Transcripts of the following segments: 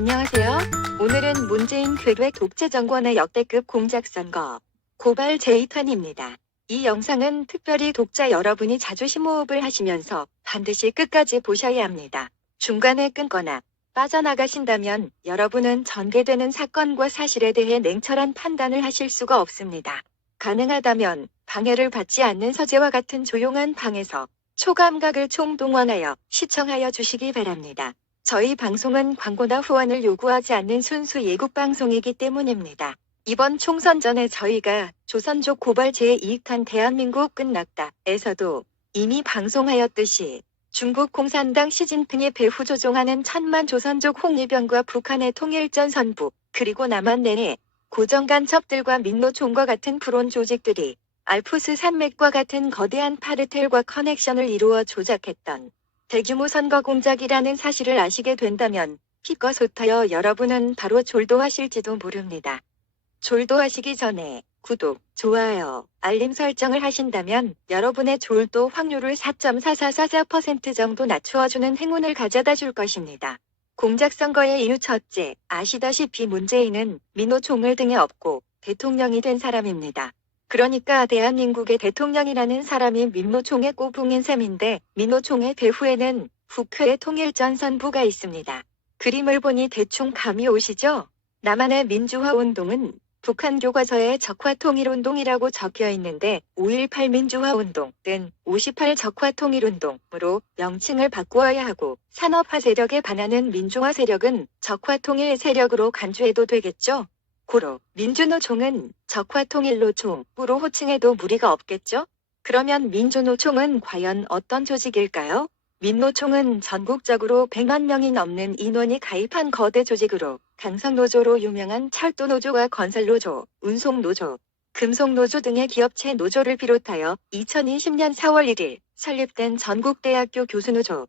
안녕하세요. 오늘은 문재인 괴뢰 독재 정권의 역대급 공작 선거 고발 제2탄입니다. 이 영상은 특별히 독자 여러분이 자주 심호흡을 하시면서 반드시 끝까지 보셔야 합니다. 중간에 끊거나 빠져나가신다면 여러분은 전개되는 사건과 사실에 대해 냉철한 판단을 하실 수가 없습니다. 가능하다면 방해를 받지 않는 서재와 같은 조용한 방에서 초감각을 총동원하여 시청하여 주시기 바랍니다. 저희 방송은 광고나 후원을 요구하지 않는 순수 예국 방송이기 때문입니다. 이번 총선 전에 저희가 조선족 고발 제2탄 대한민국 끝났다 에서도 이미 방송하였듯이 중국 공산당 시진핑이 배후 조종하는 천만 조선족 홍위병과 북한의 통일전 선부 그리고 남한 내내 고정 간첩들과 민노총과 같은 프론 조직들이 알프스 산맥과 같은 거대한 파르텔과 커넥션을 이루어 조작했던 대규모 선거 공작이라는 사실을 아시게 된다면 피껏 솟하여 여러분은 바로 졸도하실지도 모릅니다. 졸도하시기 전에 구독, 좋아요, 알림 설정을 하신다면 여러분의 졸도 확률을 4.4444% 정도 낮추어주는 행운을 가져다 줄 것입니다. 공작선거의 이유 첫째, 아시다시피 문재인은 민노총을 등에 업고 대통령이 된 사람입니다. 그러니까 대한민국의 대통령이라는 사람이 민노총의 꼬붕인 셈인데 민노총의 배후에는 북해의 통일전 선부가 있습니다. 그림을 보니 대충 감이 오시죠? 남한의 민주화운동은 북한 교과서에 적화통일운동이라고 적혀 있는데 5.18 민주화운동은 58 적화통일운동으로 명칭을 바꾸어야 하고 산업화 세력에 반하는 민주화 세력은 적화통일 세력으로 간주해도 되겠죠? 고로 민주노총은 적화통일노총으로 호칭해도 무리가 없겠죠? 그러면 민주노총은 과연 어떤 조직일까요? 민노총은 전국적으로 100만 명이 넘는 인원이 가입한 거대 조직으로 강성노조로 유명한 철도노조와 건설노조, 운송노조, 금속노조 등의 기업체 노조를 비롯하여 2020년 4월 1일 설립된 전국대학교 교수노조,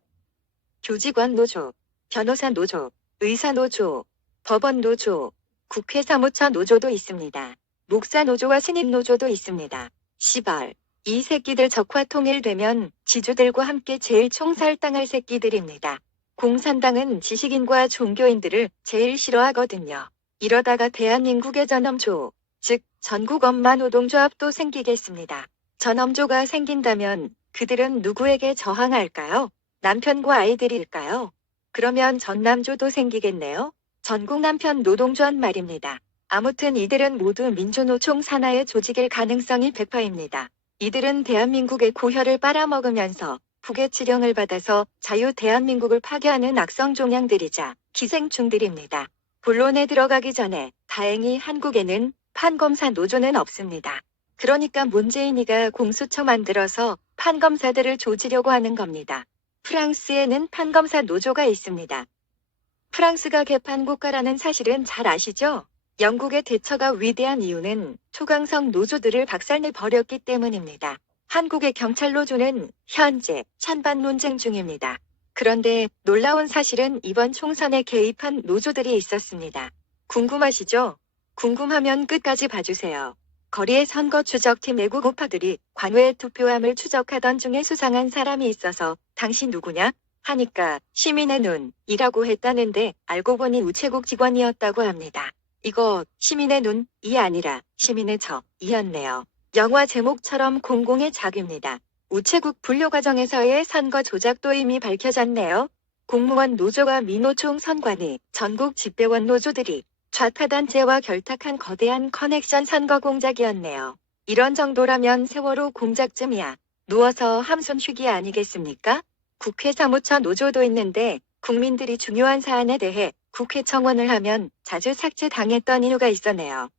교직원노조, 변호사노조, 의사노조, 법원노조, 국회 사무처 노조도 있습니다. 목사노조와 스님노조도 있습니다. 시발. 이 새끼들 적화통일되면 지주들과 함께 제일 총살당할 새끼들입니다. 공산당은 지식인과 종교인들을 제일 싫어하거든요. 이러다가 대한민국의 전엄조, 즉 전국 엄마 노동조합도 생기겠습니다. 전엄조가 생긴다면 그들은 누구에게 저항할까요? 남편과 아이들일까요? 그러면 전남조도 생기겠네요. 전국 남편 노동조합 말입니다. 아무튼 이들은 모두 민주노총 산하의 조직일 가능성이 100%입니다. 이들은 대한민국의 고혈을 빨아먹으면서 북의 지령을 받아서 자유 대한민국을 파괴하는 악성 종양들이자 기생충들입니다. 본론에 들어가기 전에 다행히 한국에는 판검사 노조는 없습니다. 그러니까 문재인이가 공수처 만들어서 판검사들을 조지려고 하는 겁니다. 프랑스에는 판검사 노조가 있습니다. 프랑스가 개판 국가라는 사실은 잘 아시죠? 영국의 대처가 위대한 이유는 초강성 노조들을 박살내 버렸기 때문입니다. 한국의 경찰 노조는 현재 찬반 논쟁 중입니다. 그런데 놀라운 사실은 이번 총선에 개입한 노조들이 있었습니다. 궁금하시죠? 궁금하면 끝까지 봐주세요. 거리의 선거 추적팀 애국 우파들이 관외 투표함을 추적하던 중에 수상한 사람이 있어서 당신 누구냐? 하니까 시민의 눈이라고 했다는데 알고 보니 우체국 직원이었다고 합니다. 이거 시민의 눈이 아니라 시민의 저이었네요. 영화 제목처럼 공공의 작입니다. 우체국 분류 과정에서의 선거 조작도 이미 밝혀졌네요. 공무원 노조와 민노총 선관위, 전국 집배원 노조들이 좌파단체와 결탁한 거대한 커넥션 선거 공작이었네요. 이런 정도라면 세월호 공작쯤이야. 누워서 한숨 쉬기 아니겠습니까? 국회 사무처 노조도 있는데 국민들이 중요한 사안에 대해 국회 청원을 하면 자주 삭제당했던 이유가 있었네요.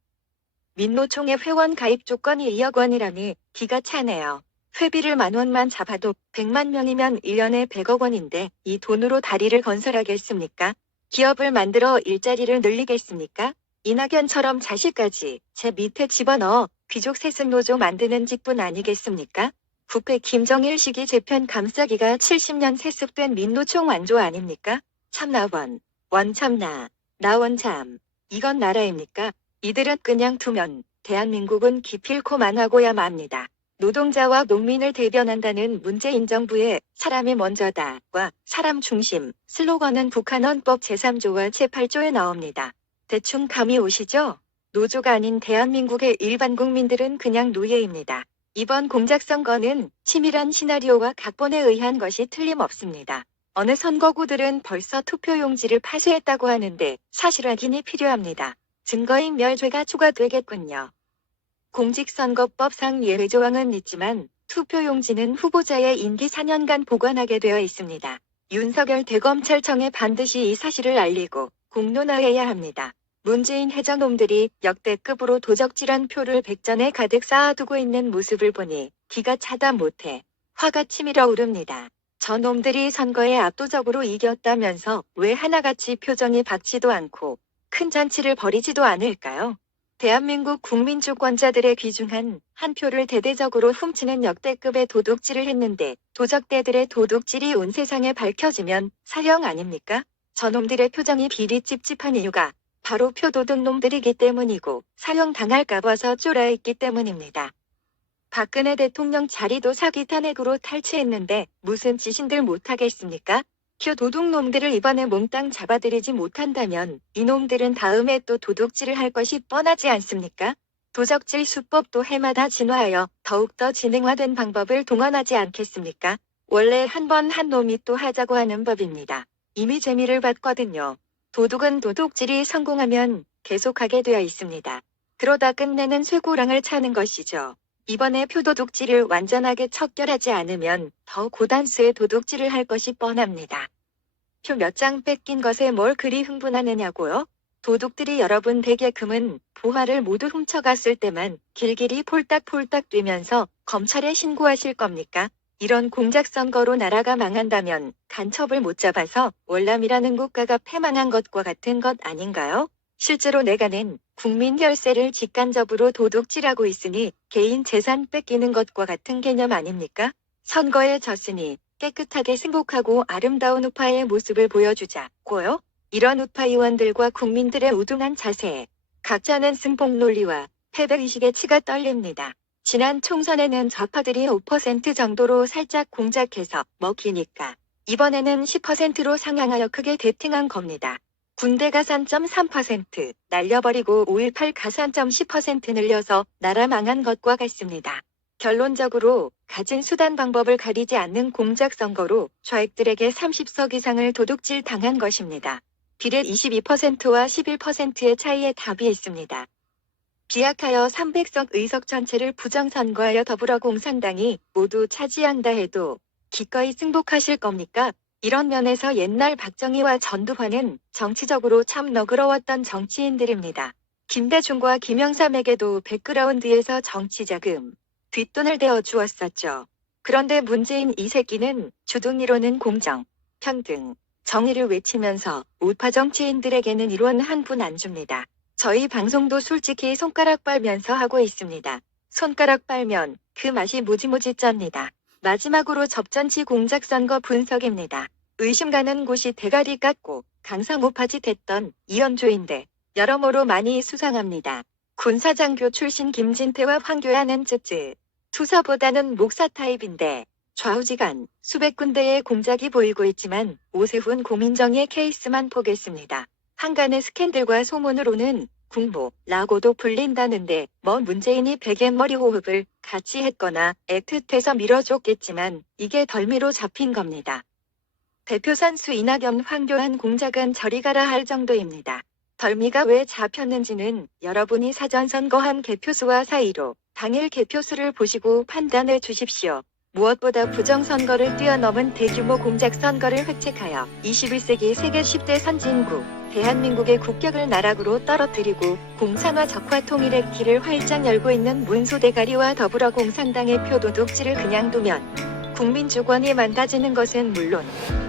민노총의 회원 가입 조건이 2억 원이라니 기가 차네요. 회비를 10,000원만 잡아도 100만 명이면 1년에 100억 원인데 이 돈으로 다리를 건설하겠습니까? 기업을 만들어 일자리를 늘리겠습니까? 이낙연처럼 자식까지 제 밑에 집어넣어 귀족 세습노조 만드는 직분 아니겠습니까? 부패 김정일 시기 재편 감싸기가 70년 세습된 민노총 완조 아닙니까? 참나원, 원참나, 나원참. 이건 나라입니까? 이들은 그냥 두면 대한민국은 기필코 망하고야 맙니다. 노동자와 농민을 대변한다는 문재인 정부의 사람이 먼저다와 사람 중심 슬로건은 북한 헌법 제3조와 제8조에 나옵니다. 대충 감이 오시죠? 노조가 아닌 대한민국의 일반 국민들은 그냥 노예입니다. 이번 공작선거는 치밀한 시나리오와 각본에 의한 것이 틀림없습니다. 어느 선거구들은 벌써 투표용지를 파쇄했다고 하는데 사실 확인이 필요합니다. 증거인멸죄가 추가되겠군요. 공직선거법상 예외 조항은 있지만 투표용지는 후보자의 임기 4년간 보관하게 되어 있습니다. 윤석열 대검찰청에 반드시 이 사실을 알리고 공론화해야 합니다. 문재인 해저놈들이 역대급으로 도적질한 표를 백전에 가득 쌓아두고 있는 모습을 보니 기가 차다 못해 화가 치밀어 오릅니다. 저놈들이 선거에 압도적으로 이겼다면서 왜 하나같이 표정이 밝지도 않고 큰 잔치를 벌이지도 않을까요? 대한민국 국민주권자들의 귀중한 한 표를 대대적으로 훔치는 역대급의 도둑질을 했는데 도적대들의 도둑질이 온 세상에 밝혀지면 사형 아닙니까? 저놈들의 표정이 비리 찝찝한 이유가 바로 표도둑 놈들이기 때문이고 사형 당할까 봐서 쫄아있기 때문입니다. 박근혜 대통령 자리도 사기 탄핵으로 탈취했는데 무슨 지신들 못하겠습니까? 표도둑 놈들을 이번에 몽땅 잡아들이지 못한다면 이놈들은 다음에 또 도둑질을 할 것이 뻔하지 않습니까? 도적질 수법도 해마다 진화하여 더욱더 진행화된 방법을 동원하지 않겠습니까? 원래 한 번 한 놈이 또 하자고 하는 법입니다. 이미 재미를 봤거든요. 도둑은 도둑질이 성공하면 계속하게 되어 있습니다. 그러다 끝내는 쇠고랑을 차는 것이죠. 이번에 표도둑질을 완전하게 척결하지 않으면 더 고단수의 도둑질을 할 것이 뻔합니다. 표 몇 장 뺏긴 것에 뭘 그리 흥분하느냐고요? 도둑들이 여러분 댁에 금은 보화를 모두 훔쳐갔을 때만 길길이 폴딱폴딱 뛰면서 검찰에 신고하실 겁니까? 이런 공작선거로 나라가 망한다면 간첩을 못 잡아서 월남이라는 국가가 패망한 것과 같은 것 아닌가요? 실제로 내가 낸 국민 혈세를 직간접으로 도둑질하고 있으니 개인 재산 뺏기는 것과 같은 개념 아닙니까? 선거에 졌으니 깨끗하게 승복하고 아름다운 우파의 모습을 보여주자고요? 이런 우파 의원들과 국민들의 우둔한 자세, 각자는 승복 논리와 패배의식에 치가 떨립니다. 지난 총선에는 좌파들이 5% 정도로 살짝 공작해서 먹히니까 이번에는 10%로 상향하여 크게 대팅한 겁니다. 군대 가산점 3% 날려버리고 5.18 가산점 10% 늘려서 나라 망한 것과 같습니다. 결론적으로 가진 수단 방법을 가리지 않는 공작선거로 좌익들에게 30석 이상을 도둑질 당한 것입니다. 비례 22%와 11%의 차이에 답이 있습니다. 비약하여 300석 의석 전체를 부정선거하여 더불어공산당이 모두 차지한다 해도 기꺼이 승복하실 겁니까? 이런 면에서 옛날 박정희와 전두환은 정치적으로 참 너그러웠던 정치인들입니다. 김대중과 김영삼에게도 백그라운드에서 정치자금, 뒷돈을 대어 주었었죠. 그런데 문재인 이 새끼는 주둥이로는 공정, 평등, 정의를 외치면서 우파 정치인들에게는 일원 한 푼 안 줍니다. 저희 방송도 솔직히 손가락 빨면서 하고 있습니다. 손가락 빨면 그 맛이 무지무지 짭니다. 마지막으로 접전지 공작선거 분석입니다. 의심 가는 곳이 대가리 깎고 강상우파짓 했던 이현조인데 여러모로 많이 수상합니다. 군사장교 출신 김진태와 황교안은 쯔쯔. 투사보다는 목사 타입인데 좌우지간 수백 군데의 공작이 보이고 있지만 오세훈 고민정의 케이스만 보겠습니다. 한간의 스캔들과 소문으로는 국모라고도 불린다는데 뭐 문재인이 베갯머리 호흡을 같이 했거나 애틋해서 밀어줬겠지만 이게 덜미로 잡힌 겁니다. 대표 선수 이낙연 황교안 공작은 저리 가라 할 정도입니다. 덜미가 왜 잡혔는지는 여러분이 사전선거함 개표수와 사이로 당일 개표수를 보시고 판단해 주십시오. 무엇보다 부정선거를 뛰어넘은 대규모 공작선거를 획책하여 21세기 세계 10대 선진국 대한민국의 국격을 나락으로 떨어뜨리고 공산화 적화 통일의 길을 활짝 열고 있는 문소대가리와 더불어 공산당의 표도둑질을 그냥 두면 국민 주권이 망가지는 것은 물론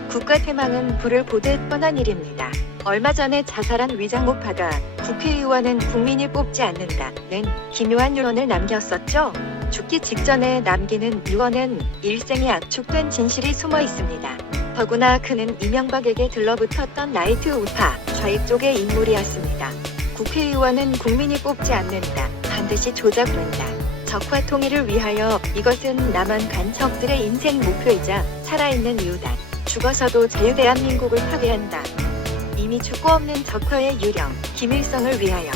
국가 패망은 불을 보듯 뻔한 일입니다. 얼마 전에 자살한 위장우파가 국회의원은 국민이 뽑지 않는다는 기묘한 유언을 남겼었죠. 죽기 직전에 남기는 유언은 일생에 압축된 진실이 숨어 있습니다. 더구나 그는 이명박에게 들러붙었던 라이트 우파 좌익 쪽의 인물이었습니다. 국회의원은 국민이 뽑지 않는다. 반드시 조작된다. 적화 통일을 위하여. 이것은 남한 간척들의 인생 목표이자 살아있는 이유다. 죽어서도 자유대한민국을 파괴한다. 이미 죽고 없는 적화의 유령, 김일성을 위하여.